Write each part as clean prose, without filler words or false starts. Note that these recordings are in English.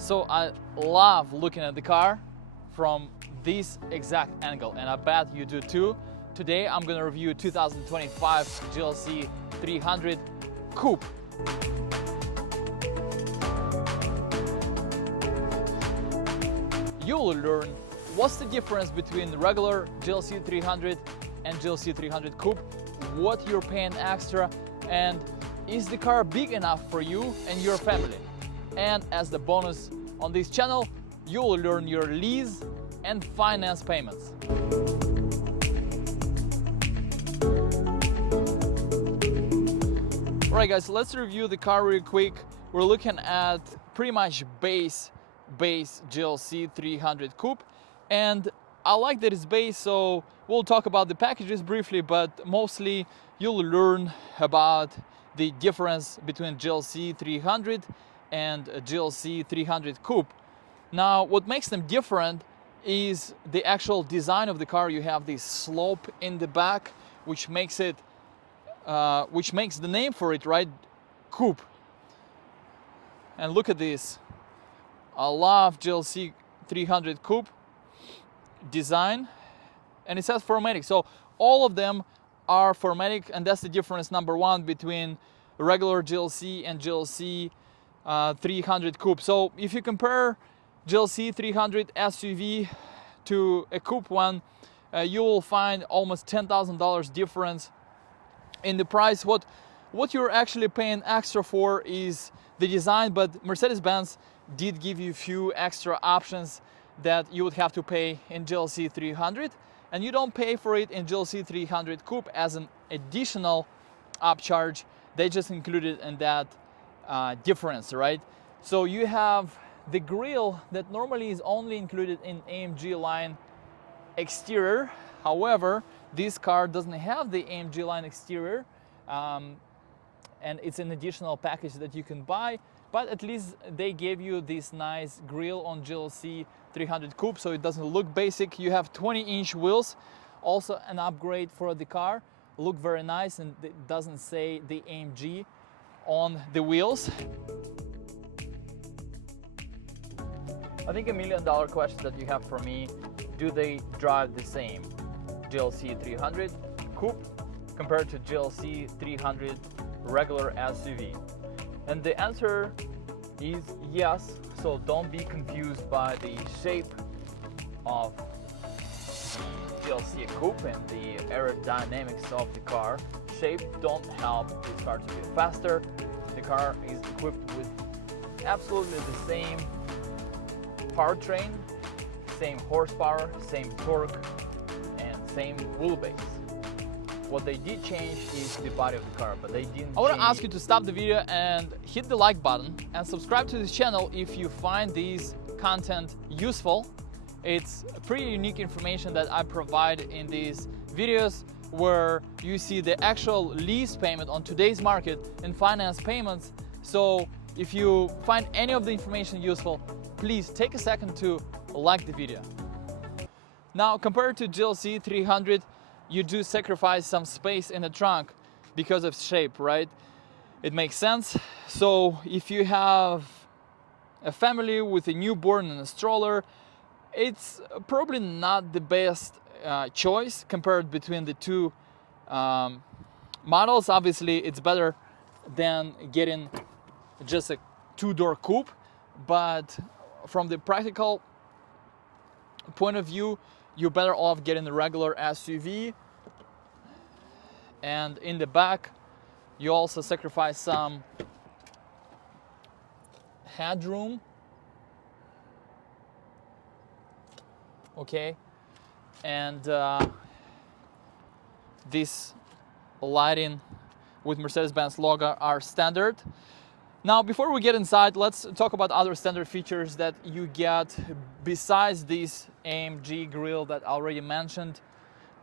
So I love looking at the car from this exact angle, and I bet you do too. Today I'm gonna review 2025 GLC 300 Coupe. You will learn what's the difference between the regular GLC 300 and GLC 300 Coupe, what you're paying extra, and is the car big enough for you and your family. And as the bonus on this channel, you will learn your lease and finance payments. Alright guys, let's review the car real quick. We're looking at pretty much base GLC 300 Coupe, and I like that it's base, so we'll talk about the packages briefly, but mostly you'll learn about the difference between GLC 300 and GLC 300 Coupe. Now, what makes them different is the actual design of the car. You have this slope in the back, which makes the name for it, right? Coupe. And look at this. I love GLC 300 Coupe design, and it says 4MATIC. So all of them are 4MATIC, and that's the difference number one between regular GLC and GLC 300 Coupe. So if you compare GLC 300 SUV to a Coupe one, you will find almost $10,000 difference in the price. What you're actually paying extra for is the design, but Mercedes-Benz did give you a few extra options that you would have to pay in GLC 300, and you don't pay for it in GLC 300 Coupe as an additional upcharge. They just included in that difference, right? So you have the grille that normally is only included in AMG line exterior. However, this car doesn't have the AMG line exterior, and it's an additional package that you can buy, but at least they gave you this nice grille on GLC 300 Coupe, so it doesn't look basic. You have 20-inch wheels, also an upgrade for the car. Look very nice, and it doesn't say the AMG on the wheels. I think $1 million question that you have for me: do they drive the same, GLC 300 Coupe compared to GLC 300 regular SUV? And the answer is yes. So don't be confused by the shape of the GLC Coupe and the aerodynamics of the car. Shape don't help this car to be faster. The car is equipped with absolutely the same powertrain, same horsepower, same torque, and same wheelbase. What they did change is the body of the car, but they didn't. I want to ask you to stop the video and hit the like button and subscribe to this channel if you find this content useful. It's pretty unique information that I provide in these videos, where you see the actual lease payment on today's market and finance payments. So if you find any of the information useful, please take a second to like the video. Now, compared to GLC 300, you do sacrifice some space in the trunk because of shape, right? It makes sense. So if you have a family with a newborn and a stroller, it's probably not the best choice compared between the two models. Obviously, it's better than getting just a two-door coupe, but from the practical point of view, you're better off getting the regular SUV. And in the back, you also sacrifice some headroom. Okay, and this lighting with Mercedes-Benz logo are standard. Now, before we get inside, let's talk about other standard features that you get besides this AMG grille that I already mentioned,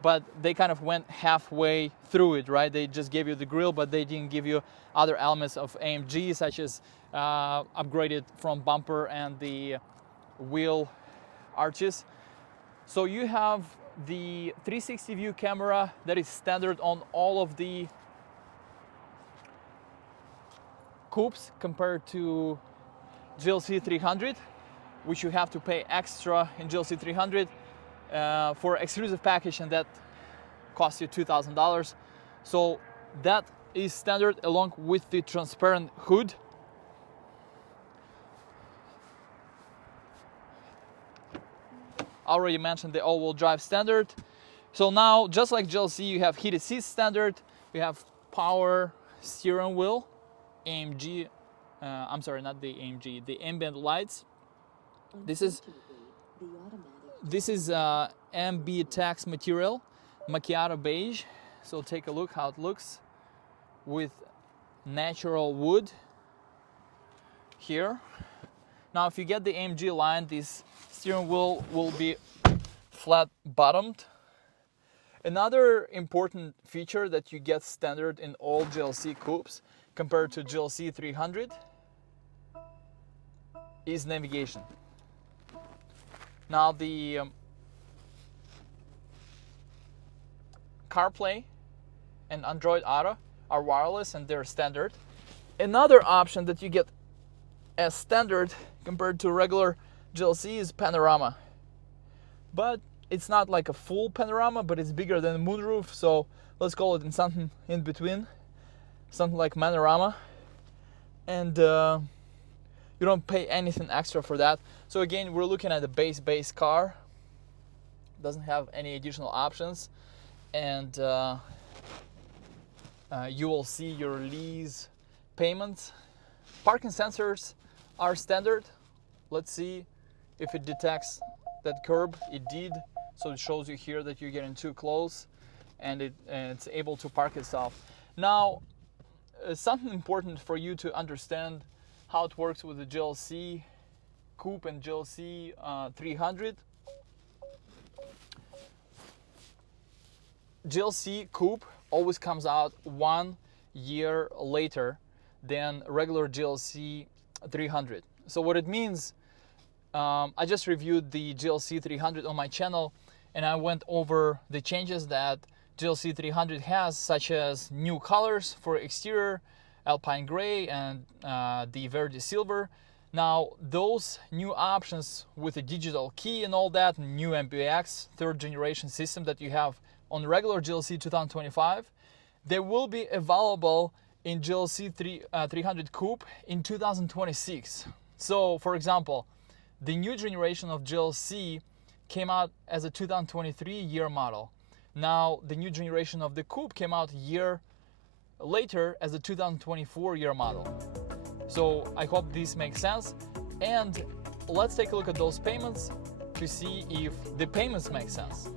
but they kind of went halfway through it, right? They just gave you the grille, but they didn't give you other elements of AMG, such as upgraded front bumper and the wheel arches. So you have the 360 view camera that is standard on all of the Coupes compared to GLC 300, which you have to pay extra in GLC 300 for exclusive package, and that costs you $2,000. So that is standard along with the transparent hood. I already mentioned the all-wheel drive standard. So now, just like GLC, you have heated seats standard, you have power steering wheel, AMG, I'm sorry, not the AMG, the ambient lights. This is MB Tax material, macchiato beige. So take a look how it looks with natural wood here. Now, if you get the AMG line, this steering wheel will be flat bottomed. Another important feature that you get standard in all GLC coupes compared to GLC 300 is navigation. Now, the CarPlay and Android Auto are wireless and they're standard. Another option that you get as standard compared to regular GLC is panorama, but it's not like a full panorama, but it's bigger than a moonroof, so let's call it in something in between, something like panorama, and you don't pay anything extra for that. So again, we're looking at a base car, doesn't have any additional options, and you will see your lease payments. Parking sensors are standard. Let's see if it detects that curb. It did, so it shows you here that you're getting too close, and it's able to park itself. Now, something important for you to understand how it works with the GLC Coupe and GLC 300. GLC Coupe always comes out 1 year later than regular GLC 300. So what it means, I just reviewed the GLC 300 on my channel, and I went over the changes that GLC 300 has, such as new colors for exterior, Alpine Gray and the Verde Silver. Now, those new options with a digital key and all that, new MBX third generation system that you have on regular GLC 2025, they will be available in GLC 300 Coupe in 2026. So, for example, the new generation of GLC came out as a 2023 year model. Now, the new generation of the Coupe came out a year later as a 2024 year model. So I hope this makes sense. And let's take a look at those payments to see if the payments make sense.